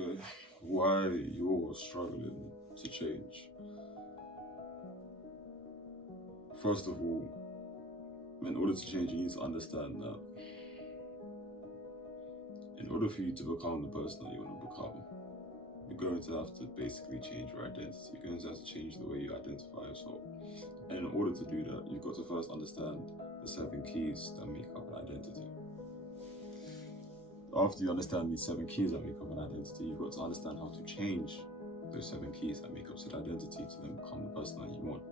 Okay, why you're struggling to change? First of all, in order to change, you need to understand that in order for you to become the person that you want to become, you're going to have to basically change your identity. You're going to have to change the way you identify yourself. And in order to do that, you've got to first understand the 7 keys that make up an identity. After you understand these 7 keys that make up an identity, you've got to understand how to change those 7 keys that make up said identity to then become the person that you want.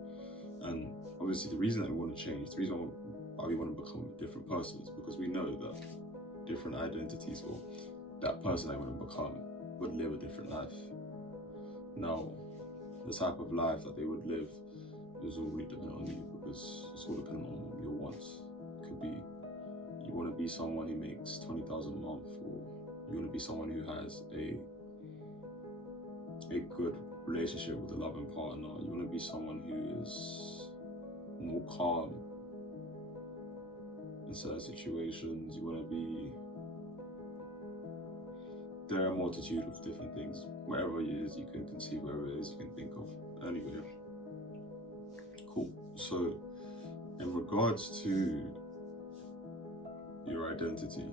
And obviously the reason that we want to change, the reason why we want to become a different person is because we know that different identities or that person that we want to become would live a different life. Now, the type of life that they would live is all really dependent on you, because it's all dependent on your wants. It could be you want to be someone who makes 20,000 a month, or you want to be someone who has a good relationship with a loving partner. You want to be someone who is more calm in certain situations. You want to be, there are a multitude of different things. Whatever it is, you can conceive, whatever it is, you can think of. Anyway, cool. So, in regards to your identity,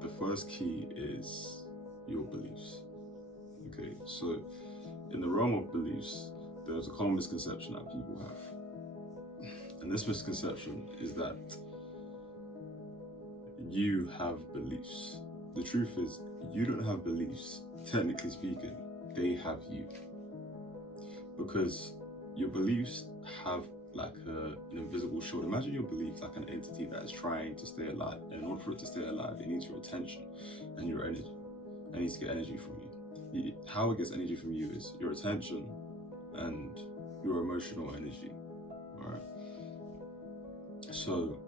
the first key is your beliefs. Okay, so in the realm of beliefs, there's a common misconception that people have. And this misconception is that you have beliefs. The truth is, you don't have beliefs. Technically speaking, they have you. Because your beliefs have like an invisible shield. Imagine your belief like an entity that is trying to stay alive. And in order for it to stay alive, it needs your attention and your energy. It needs to get energy from you. How it gets energy from you is your attention and your emotional energy. Alright. So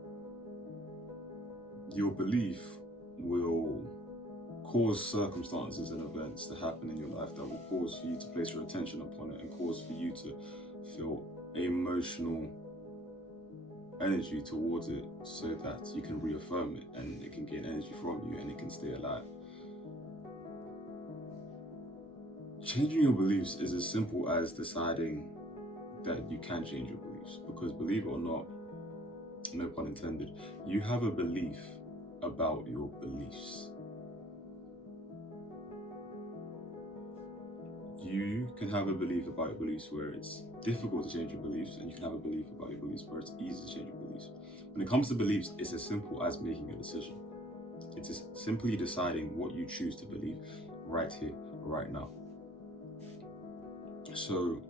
your belief will cause circumstances and events to happen in your life that will cause for you to place your attention upon it and cause for you to feel emotional energy towards it, so that you can reaffirm it and it can gain energy from you and it can stay alive. Changing your beliefs is as simple as deciding that you can change your beliefs, because believe it or not, no pun intended, you have a belief about your beliefs. You can have a belief about your beliefs where it's difficult to change your beliefs, and you can have a belief about your beliefs where it's easy to change your beliefs. When it comes to beliefs, it's as simple as making a decision. It is simply deciding what you choose to believe right here, right now. So,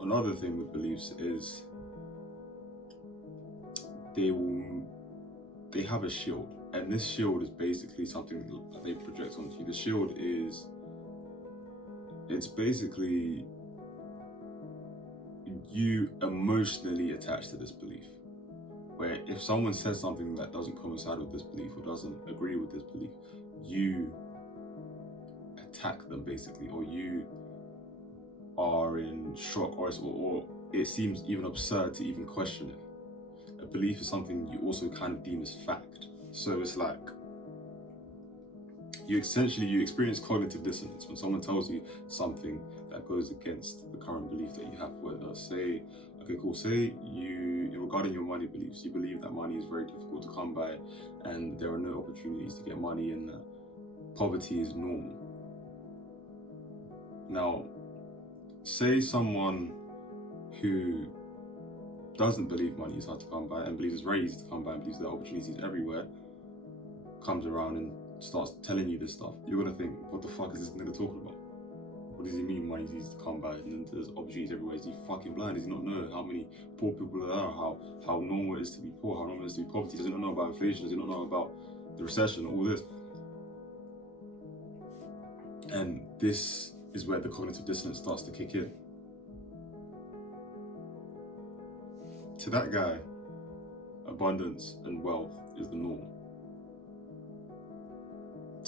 another thing with beliefs is they have a shield, and this shield is basically something that they project onto you. The shield is, it's basically you emotionally attached to this belief, where if someone says something that doesn't coincide with this belief or doesn't agree with this belief, you attack them basically, or you are in shock, or it seems even absurd to even question it. A belief is something you also kind of deem as fact. So it's like, you experience cognitive dissonance when someone tells you something that goes against the current belief that you have. Whether say you, regarding your money beliefs, you believe that money is very difficult to come by and there are no opportunities to get money and that poverty is normal. Now, say someone who doesn't believe money is hard to come by and believes it's very easy to come by and believes there are opportunities everywhere, comes around and starts telling you this stuff, you're gonna think, what the fuck is this nigga talking about? What does he mean money is easy to come by and there's opportunities everywhere? Is he fucking blind? Does he not know how many poor people there are? How normal it is to be poor? How normal it is to be poverty? Does he not know about inflation? Does he not know about the recession? All this. And this is where the cognitive dissonance starts to kick in. To that guy, abundance and wealth is the norm.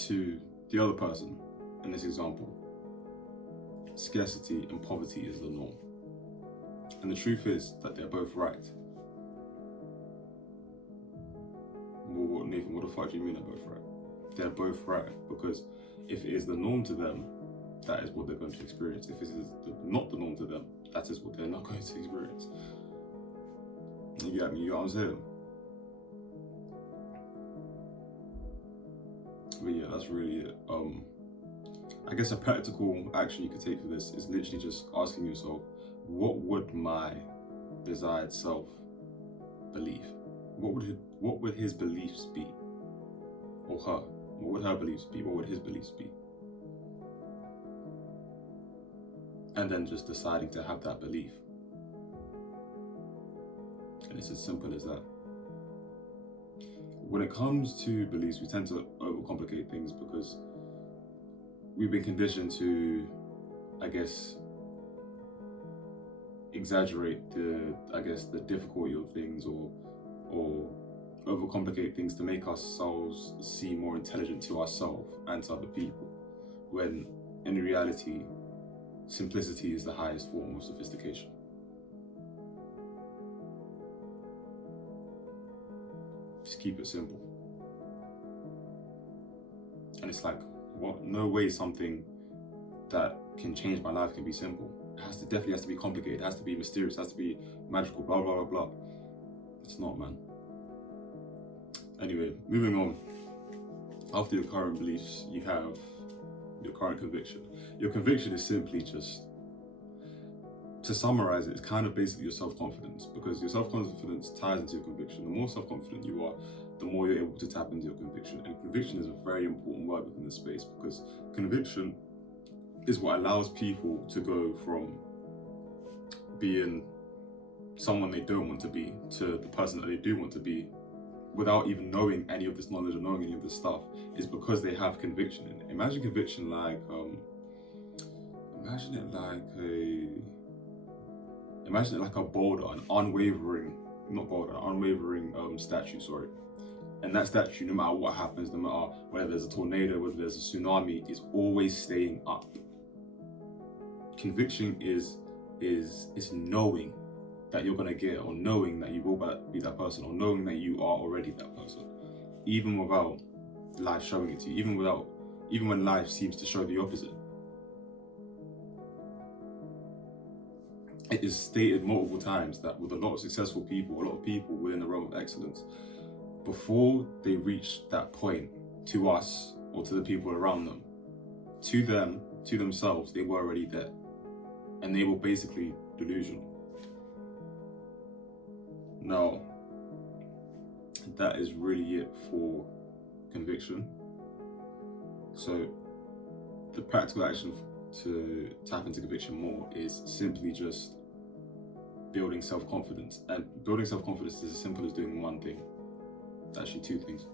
To the other person, in this example, scarcity and poverty is the norm. And the truth is that they're both right. Well, Nathan, what the fuck do you mean they're both right? they're both right, because if it is the norm to them, that is what they're going to experience. If it is not the norm to them, that is what they're not going to experience. You get me? You know what I'm saying? But yeah, that's really it. I guess a practical action you could take for this is literally just asking yourself, what would my desired self believe? What would his beliefs be? Or her? What would her beliefs be? What would his beliefs be? And then just deciding to have that belief. And it's as simple as that. When it comes to beliefs, we tend to overcomplicate things because we've been conditioned to, I guess, exaggerate the difficulty of things, or overcomplicate things to make ourselves seem more intelligent to ourselves and to other people, when in reality, simplicity is the highest form of sophistication. Just keep it simple. And it's like, what? No way something that can change my life can be simple. It definitely has to be complicated. It has to be mysterious. It has to be magical. Blah blah blah blah. It's not, man. Anyway, moving on. After your current beliefs, you have your current conviction. Your conviction is simply just, to summarize it, it's kind of basically your self-confidence, because your self-confidence ties into your conviction. The more self-confident you are, the more you're able to tap into your conviction. And conviction is a very important word within this space, because conviction is what allows people to go from being someone they don't want to be to the person that they do want to be, without even knowing any of this knowledge or knowing any of this stuff, is because they have conviction in it. Imagine conviction like, imagine it like a boulder, an unwavering statue, sorry. And that statue, no matter what happens, no matter whether there's a tornado, whether there's a tsunami, is always staying up. Conviction is knowing that you're gonna get, or knowing that you will be that person, or knowing that you are already that person, even without life showing it to you, even when life seems to show the opposite. It is stated multiple times that with a lot of successful people, a lot of people within the realm of excellence, before they reach that point, to us or to the people around them, to themselves, they were already there, and they were basically delusional. Now, that is really it for conviction. So the practical action to tap into conviction more is simply just building self-confidence. And building self-confidence is as simple as doing one thing. Actually, two things.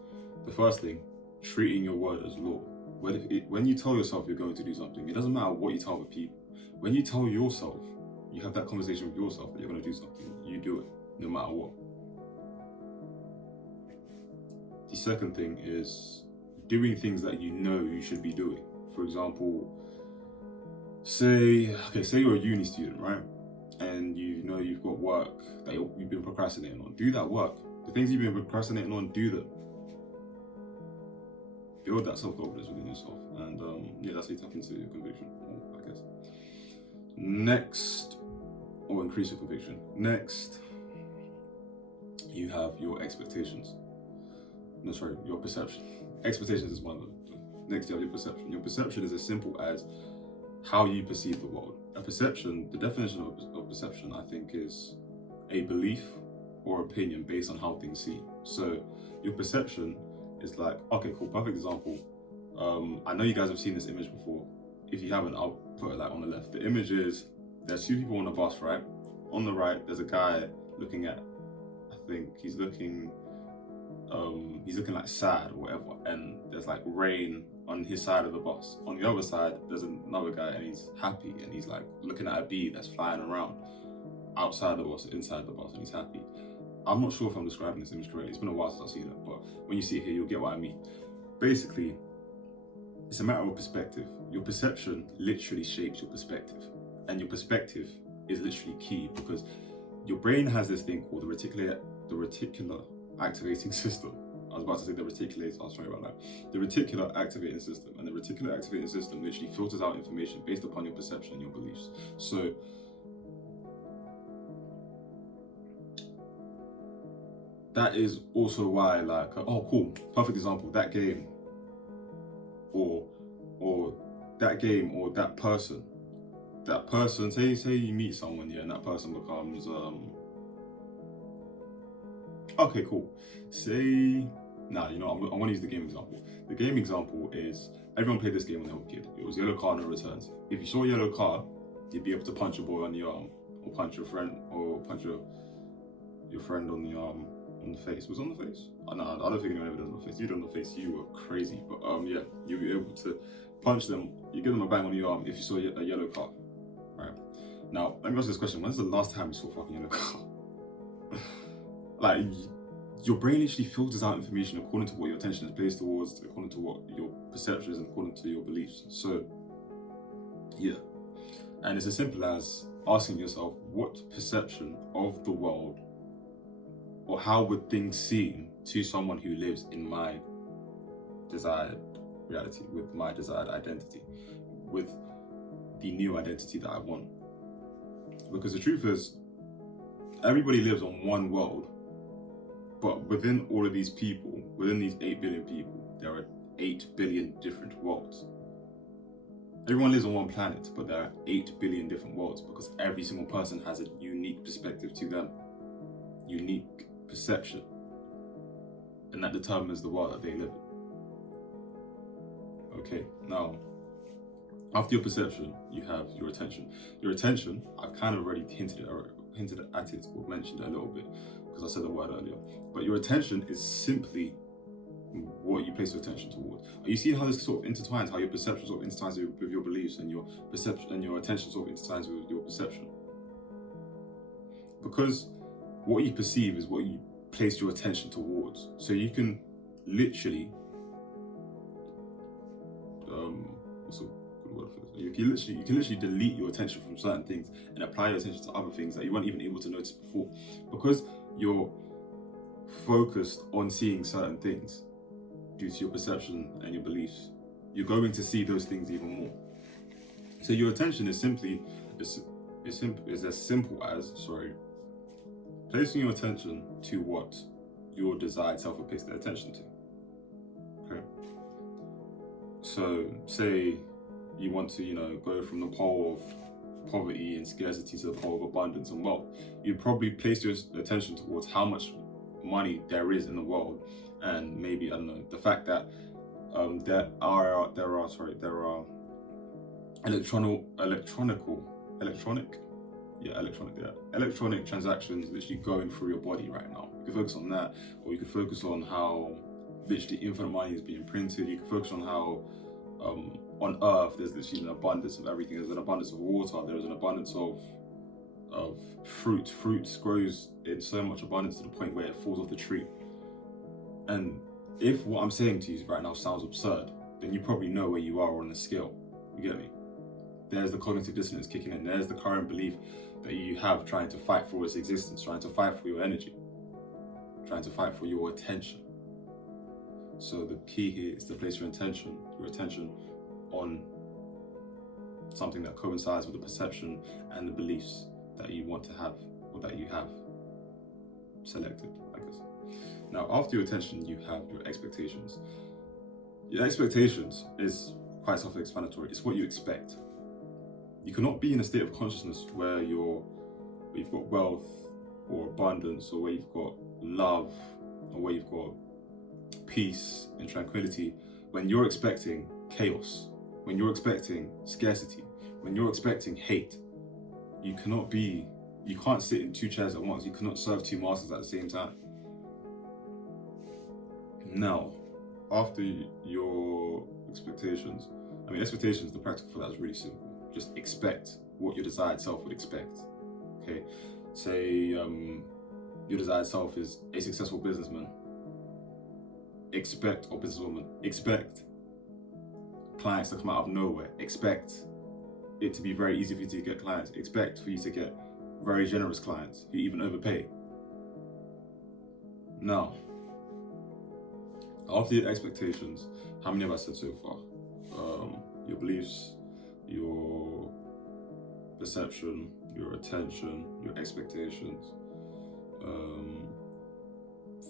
The first thing, treating your word as law. When you tell yourself you're going to do something, it doesn't matter what you tell other people. When you tell yourself, you have that conversation with yourself that you're going to do something, you do it, no matter what. The second thing is doing things that you know you should be doing. For example, say you're a uni student, right? And you know you've got work that you've been procrastinating on. Do that work. The things you've been procrastinating on, do them. Build that self-confidence within yourself. And that's how you tap into your conviction, I guess. Next, or increase your conviction. Next, you have your expectations. No, sorry, your perception. Expectations is one of them. Next, you have your perception. Your perception is as simple as how you perceive the world. A perception, the definition of perception, I think, is a belief or opinion based on how things seem. So your perception is like, okay, cool, perfect example. I know you guys have seen this image before. If you haven't, I'll put it like on the left. The image is, there's two people on a bus, right? On the right, there's a guy looking at, I think he's looking like sad or whatever, and there's like rain on his side of the bus. On the other side, there's another guy and he's happy, and he's like looking at a bee that's flying around outside the bus, inside the bus, and he's happy. I'm not sure if I'm describing this image correctly. It's been a while since I've seen it, but when you see it here, you'll get what I mean. Basically, it's a matter of perspective. Your perception literally shapes your perspective, and your perspective is literally key, because your brain has this thing called the reticular activating system. I was about to say the reticulator. I was sorry about that. The reticular activating system, and the reticular activating system literally filters out information based upon your perception and your beliefs. So that is also why, like, oh, cool, perfect example. That game, or that game, or that person. Say you meet someone, yeah, and that person becomes okay, cool. Say, nah, you know, I'm gonna use the game example. The game example is everyone played this game when they were a kid. It was yellow card, no returns. If you saw a yellow card, you'd be able to punch a boy on the arm, or punch your friend, or punch your friend on the arm, on the face. Was it on the face? Oh, no, I don't think anyone ever did on the face. You did on the face, you were crazy. But yeah, you'd be able to punch them. You give them a bang on the arm if you saw a yellow card. Right. Now, let me ask this question. When's the last time you saw a fucking yellow card? Like, your brain literally filters out information according to what your attention is placed towards, according to what your perception is, and according to your beliefs. So, yeah. And it's as simple as asking yourself, what perception of the world, or how would things seem to someone who lives in my desired reality, with my desired identity, with the new identity that I want? Because the truth is, everybody lives on one world, but within all of these people, within these 8 billion people, there are 8 billion different worlds. Everyone lives on one planet, but there are 8 billion different worlds, because every single person has a unique perspective to them, unique perception, and that determines the world that they live in. Okay, now, after your perception, you have your attention. Your attention, I've kind of already hinted at it or mentioned it a little bit, because I said the word earlier. But your attention is simply what you place your attention towards. You see how this sort of intertwines, how your perception sort of intertwines with your beliefs, and your perception and your attention sort of intertwines with your perception. Because what you perceive is what you place your attention towards. So you can literally, what's a good word for this? You can literally delete your attention from certain things and apply your attention to other things that you weren't even able to notice before. Because you're focused on seeing certain things due to your perception and your beliefs, you're going to see those things even more. So your attention is as simple as placing your attention to what your desired self will place their attention to. Okay. So say you want to, go from the pole of poverty and scarcity to the pole of abundance and wealth. You probably place your attention towards how much money there is in the world, and maybe, I don't know, the fact that there are electronic transactions literally going through your body right now. You can focus on that, or you can focus on how literally infinite money is being printed. You can focus on how on Earth there's literally an abundance of everything. There's an abundance of water. There's an abundance of fruit. Fruit grows in so much abundance to the point where it falls off the tree. And if what I'm saying to you right now sounds absurd, then you probably know where you are on the scale. You get me? There's the cognitive dissonance kicking in. There's the current belief that you have trying to fight for its existence, trying to fight for your energy, trying to fight for your attention. So the key here is to place your attention on something that coincides with the perception and the beliefs that you want to have, or that you have selected, I guess. Now, after your attention, you have your expectations. Your expectations is quite self-explanatory. It's what you expect. You cannot be in a state of consciousness where you've got wealth or abundance, or where you've got love, or where you've got peace and tranquility, when you're expecting chaos, when you're expecting scarcity, when you're expecting hate. You can't sit in two chairs at once. You cannot serve two masters at the same time. Now, after your expectations, the practical for that is really simple. Just expect what your desired self would expect. Okay, say your desired self is a successful businessman. Or businesswoman. Expect clients to come out of nowhere. Expect it to be very easy for you to get clients. Expect for you to get very generous clients who even overpay. Now, After your expectations, how many have I said so far? Your beliefs, your perception, your attention, your expectations.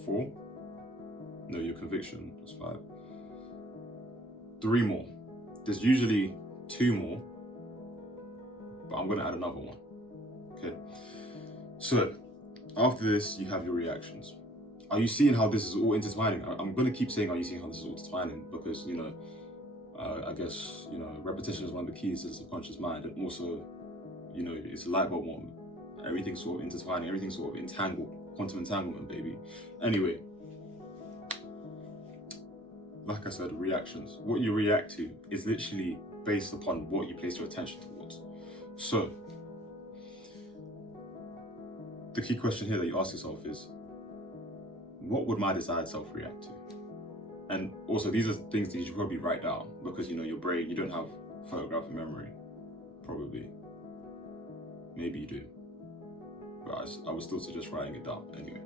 4. No, your conviction. That's 5. 3 more. There's usually 2 more, but I'm gonna add another one. Okay. So after this, you have your reactions. Are you seeing how this is all intertwining? I'm gonna keep saying, are you seeing how this is all intertwining? Because I guess repetition is one of the keys to the subconscious mind, and also, it's a light bulb moment. Everything's sort of intertwining. Everything's sort of entangled. Quantum entanglement, baby. Anyway, like I said, reactions. What you react to is literally based upon what you place your attention towards. So, the key question here that you ask yourself is, what would my desired self react to? And also, these are things that you should probably write down, because your brain, you don't have photographic memory, probably. Maybe you do, but I would still suggest writing it down anyway.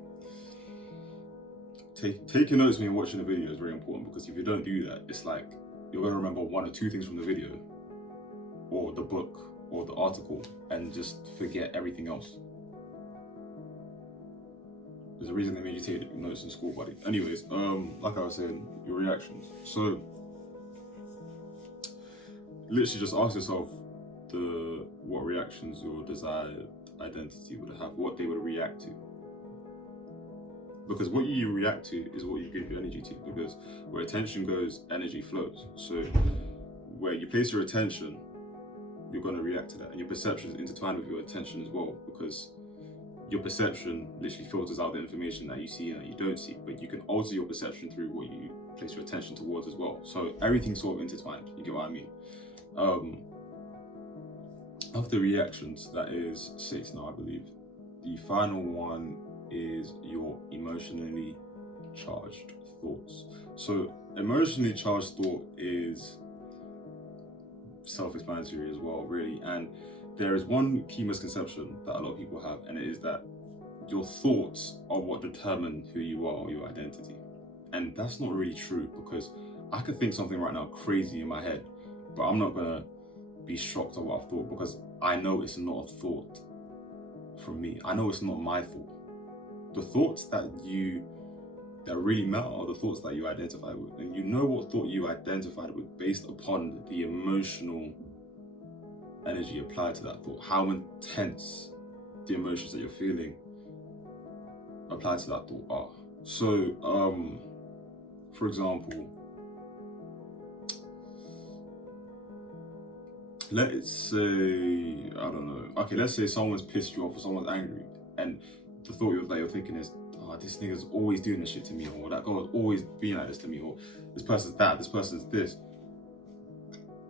Taking notes when you're watching the video is very important, because if you don't do that, it's like you're going to remember 1 or 2 things from the video or the book or the article and just forget everything else. There's a reason they made you take notes in school, buddy. Anyways, like I was saying, your reactions. So literally just ask yourself what reactions your desired identity would have, what they would react to. Because what you react to is what you give your energy to, because where attention goes, energy flows. So where you place your attention, you're going to react to that. And your perception is intertwined with your attention as well, because your perception literally filters out the information that you see and that you don't see, but you can alter your perception through what you place your attention towards as well. So everything's sort of intertwined, you get what I mean? After reactions, that is 6 now, I believe. The final one is your emotionally charged thoughts. So emotionally charged thought is self-explanatory as well, really. And there is one key misconception that a lot of people have, and it is that your thoughts are what determine who you are or your identity. And that's not really true, because I could think something right now crazy in my head, but I'm not gonna be shocked at what I've thought, because I know it's not a thought from me. I know it's not my thought. The thoughts that really matter are the thoughts that you identify with. And you know what thought you identified with based upon the emotional energy applied to that thought, how intense the emotions that you're feeling applied to that thought are. So, for example, let's say, I don't know, okay, let's say someone's pissed you off or someone's angry, and the thought that you're thinking is, oh, this nigga's always doing this shit to me, or that girl's always being like this to me, or this person's that, this person's this.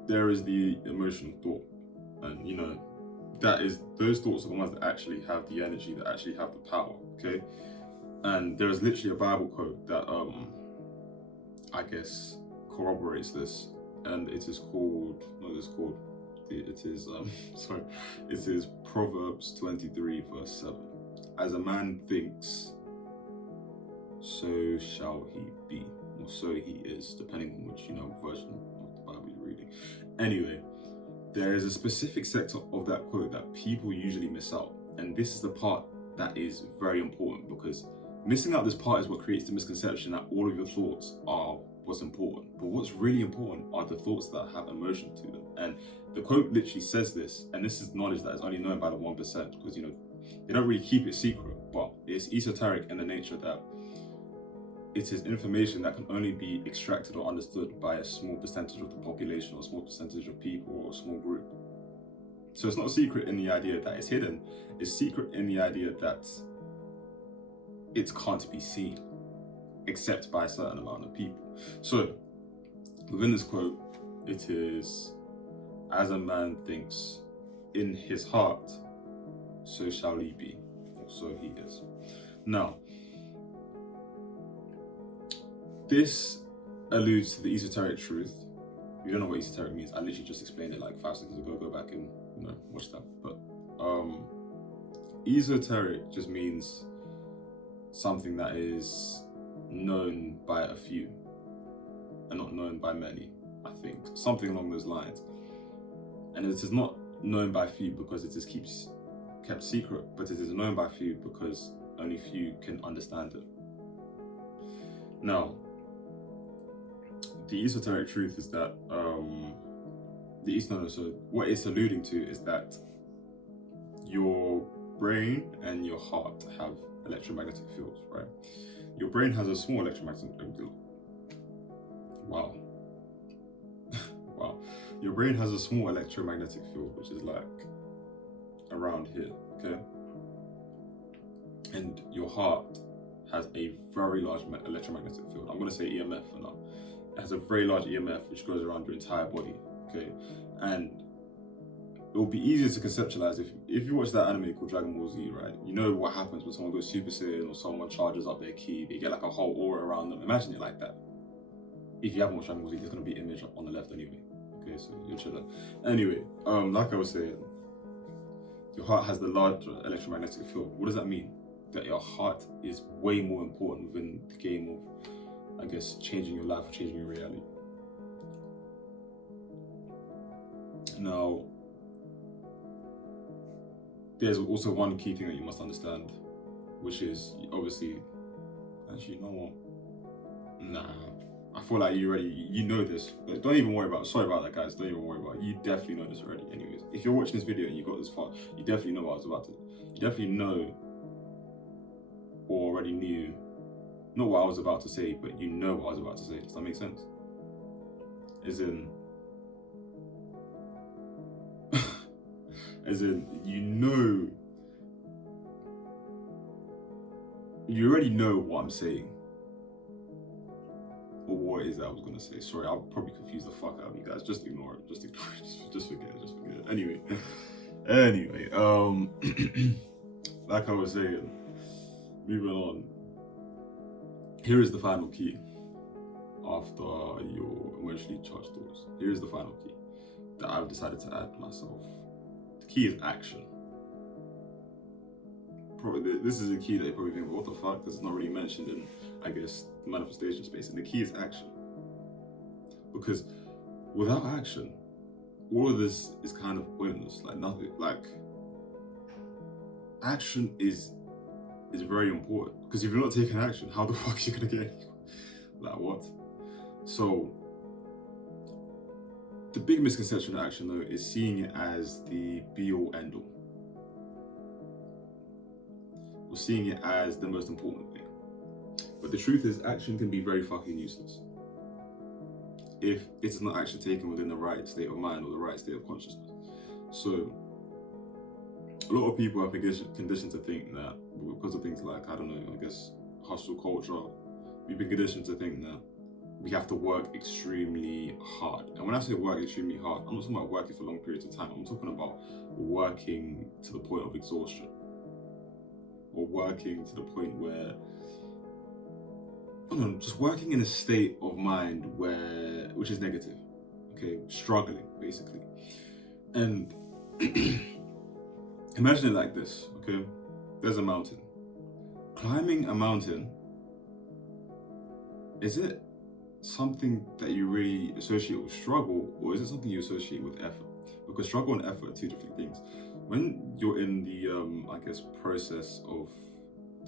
There is the emotional thought, and those thoughts are the ones that actually have the energy, that actually have the power, okay? And there is literally a Bible quote that I guess corroborates this, and it is Proverbs 23 verse 7. As a man thinks, so shall he be, or so he is, depending on which version of the Bible you're reading. Anyway, there is a specific sector of that quote that people usually miss out, and this is the part that is very important, because missing out this part is what creates the misconception that all of your thoughts are what's important. But what's really important are the thoughts that have emotion to them. And the quote literally says this, and this is knowledge that is only known by the 1%, because they don't really keep it secret, but it's esoteric in the nature that it is information that can only be extracted or understood by a small percentage of the population, or a small percentage of people, or a small group. So it's not a secret in the idea that it's hidden, it's secret in the idea that it can't be seen, except by a certain amount of people. So, within this quote, it is, as a man thinks in his heart, so shall he be, or so he is. Now, this alludes to the esoteric truth. If you don't know what esoteric means, I literally just explained it like 5 seconds ago. Go back and watch that. But esoteric just means something that is known by a few. and not known by many, I think. Something along those lines. And it is not known by few because it is kept secret, but it is known by few because only few can understand it. Now, the esoteric truth is that what it's alluding to is that your brain and your heart have electromagnetic fields, right? Your brain has a small electromagnetic field. Wow. Wow. Your brain has a small electromagnetic field, which is like around here, okay? And your heart has a very large electromagnetic field. I'm going to say EMF for now. It has a very large EMF which goes around your entire body, okay? And it will be easier to conceptualize if you watch that anime called Dragon Ball Z, right? You know what happens when someone goes Super Saiyan or someone charges up their ki, they get like a whole aura around them. Imagine it like that. If you haven't watched Dragon Ball Z, there's going to be an image on the left anyway. Okay, so you're chilling. Anyway, like I was saying, your heart has the large electromagnetic field. What does that mean? That your heart is way more important within the game of, I guess, changing your life or changing your reality. Now, there's also one key thing that you must understand, which is obviously, actually, you know what? Nah, I feel like you know this. But don't even worry about it. Sorry about that, guys. Don't even worry about it. You definitely know this already. Anyways, if you're watching this video and you got this far, you definitely know what I was about to. You definitely know, or already knew, not what I was about to say, but you know what I was about to say. Does that make sense? As in, you already know what I'm saying. Or what it is that I was gonna say. Sorry, I'll probably confuse the fuck out of you guys. Just ignore it. Just ignore it. Just forget it. Anyway, like I was saying, moving on. Here is the final key after your emotionally charged thoughts. Here is the final key that I've decided to add myself. The key is action. Probably, this is a key that you probably think, what the fuck? Because it's not really mentioned in, I guess, the manifestation space. And the key is action. Because without action, all of this is kind of pointless. Like nothing. Like action is very important. Because if you're not taking action, how the fuck are you gonna get anywhere? Like what? So the big misconception of action though is seeing it as the be all end all. Or seeing it as the most important thing. But the truth is, action can be very fucking useless if it is not actually taken within the right state of mind or the right state of consciousness. So a lot of people are conditioned to think that because of things like, I don't know, I guess hustle culture, we've been conditioned to think that we have to work extremely hard. And when I say work extremely hard, I'm not talking about working for long periods of time. I'm talking about working to the point of exhaustion. Or working to the point where, just working in a state of mind which is negative, okay, struggling basically. And imagine it like this, okay? There's a mountain. Climbing a mountain, is it something that you really associate with struggle, or is it something you associate with effort? Because struggle and effort are two different things. When you're in the, I guess, process of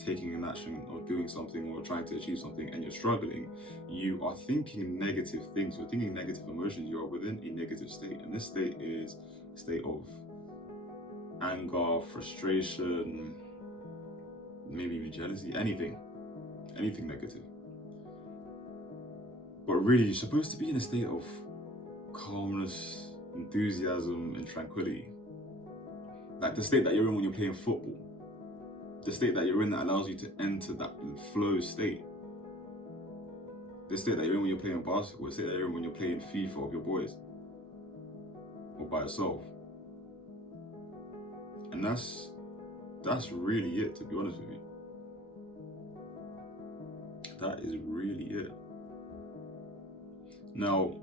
taking an action or doing something or trying to achieve something and you're struggling, you are thinking negative things, you're thinking negative emotions, you're within a negative state. And this state is a state of anger, frustration, maybe even jealousy, anything negative. But really, you're supposed to be in a state of calmness, enthusiasm, and tranquility. Like the state that you're in when you're playing football. The state that you're in that allows you to enter that flow state. The state that you're in when you're playing basketball. The state that you're in when you're playing FIFA with your boys. Or by yourself. And that's really it, to be honest with you. That is really it. Now,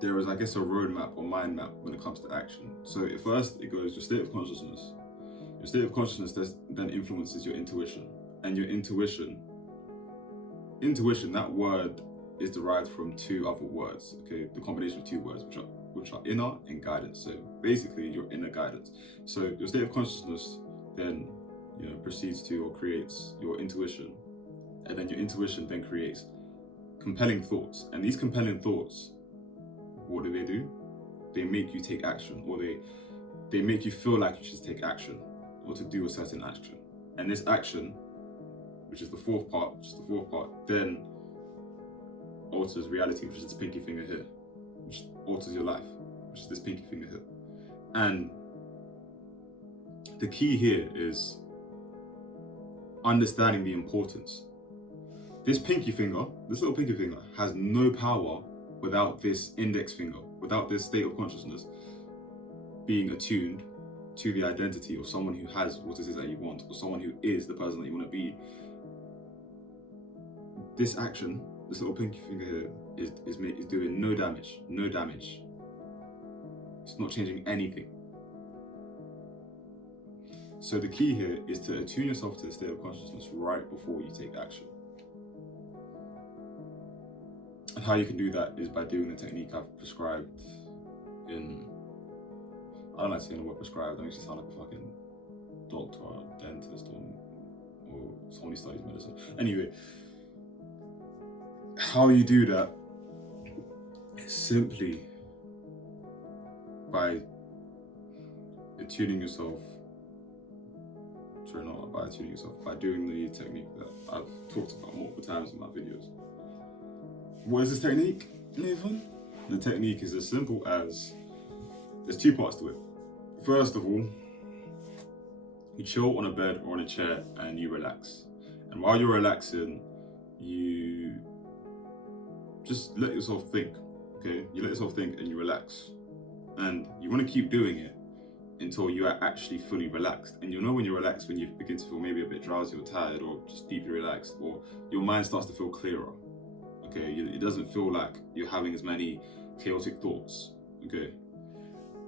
there is, I guess, a roadmap or mind map when it comes to action. So at first, it goes your state of consciousness. Your state of consciousness then influences your intuition. And your intuition, that word is derived from two other words, okay? The combination of two words, which are inner and guidance. So basically your inner guidance. So your state of consciousness then, you know, proceeds to or creates your intuition, and then your intuition then creates compelling thoughts. And these compelling thoughts, what do? They make you take action, or they make you feel like you should take action or to do a certain action. And this action, which is the fourth part, then alters reality, which is this pinky finger here, which alters your life, which is this pinky finger here. And the key here is understanding the importance. This pinky finger, this little pinky finger, has no power without this index finger, without this state of consciousness being attuned to the identity of someone who has what it is that you want, or someone who is the person that you want to be. This action, this little pinky finger here, is doing no damage. It's not changing anything. So the key here is to attune yourself to the state of consciousness right before you take action. And how you can do that is by doing the technique I've prescribed in, I don't like saying the word prescribed, that makes it sound like a fucking doctor or dentist or someone who studies medicine. Anyway, how you do that is simply by attuning yourself, by doing the technique that I've talked about multiple times in my videos. What is this technique, Nathan? The technique is as simple as, there's two parts to it. First of all, you chill on a bed or on a chair and you relax. And while you're relaxing, you just let yourself think, okay? You let yourself think and you relax. And you want to keep doing it until you are actually fully relaxed. And you'll know when you're relaxed when you begin to feel maybe a bit drowsy or tired or just deeply relaxed, or your mind starts to feel clearer, okay? It doesn't feel like you're having as many chaotic thoughts, okay?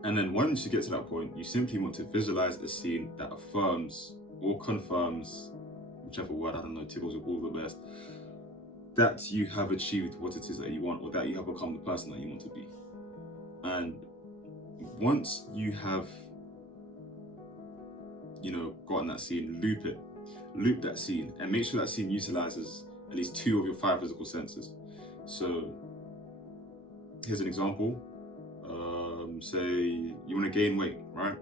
And then once you get to that point, you simply want to visualize a scene that affirms or confirms, whichever word, I don't know, tickles your ball the best, that you have achieved what it is that you want, or that you have become the person that you want to be. And once you have, you know, gotten that scene, loop that scene, and make sure that scene utilizes at least 2 of your 5 physical senses. So here's an example. Say you want to gain weight, right?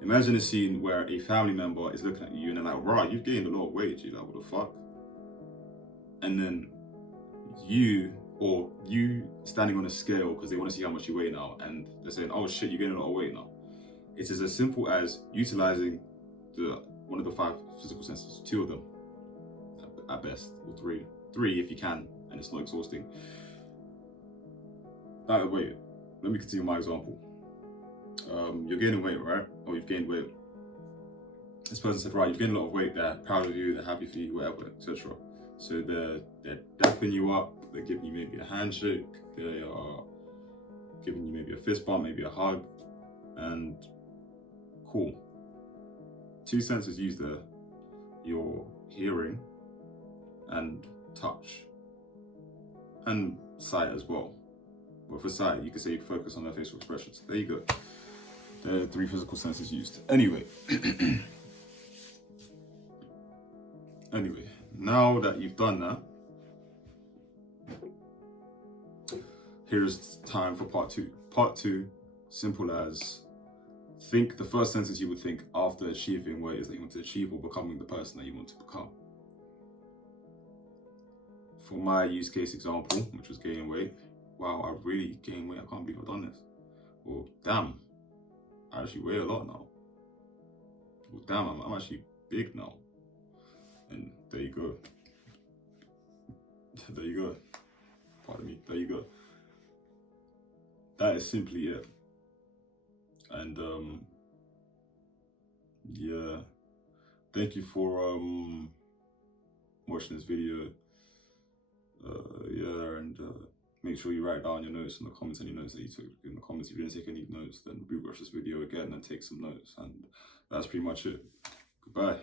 Imagine a scene where a family member is looking at you and they're like, right, you've gained a lot of weight. You're like, what the fuck? And then you standing on a scale because they want to see how much you weigh now, and they're saying, oh shit, you're gaining a lot of weight now. It is as simple as utilizing one of the 5 physical senses, 2 of them at best, or 3 if you can, and it's not exhausting. Wait, let me continue my example. You're gaining weight, right? Or you've gained weight. This person said, right, you've gained a lot of weight, they're proud of you, they're happy for you, whatever, etc. So they're dapping you up, they're giving you maybe a handshake, they are giving you maybe a fist bump, maybe a hug, and cool. 2 senses used there, your hearing and touch, and sight as well. But for sight, you could say focus on their facial expressions. There you go. There are 3 physical senses used. Anyway, now that you've done that, here's time for part 2. Part 2, simple as, think the first sentence you would think after achieving what it is that you want to achieve or becoming the person that you want to become. For my use case example, which was gaining weight, wow, I really gained weight, I can't believe I've done this. Or damn, I actually weigh a lot now. Or damn, I'm actually big now. And there you go. There you go. Pardon me, there you go. That is simply it. And yeah, thank you for watching this video. Yeah, and make sure you write down your notes in the comments, any notes that you took in the comments. If you didn't take any notes, then rewatch this video again and take some notes. And that's pretty much it. Goodbye.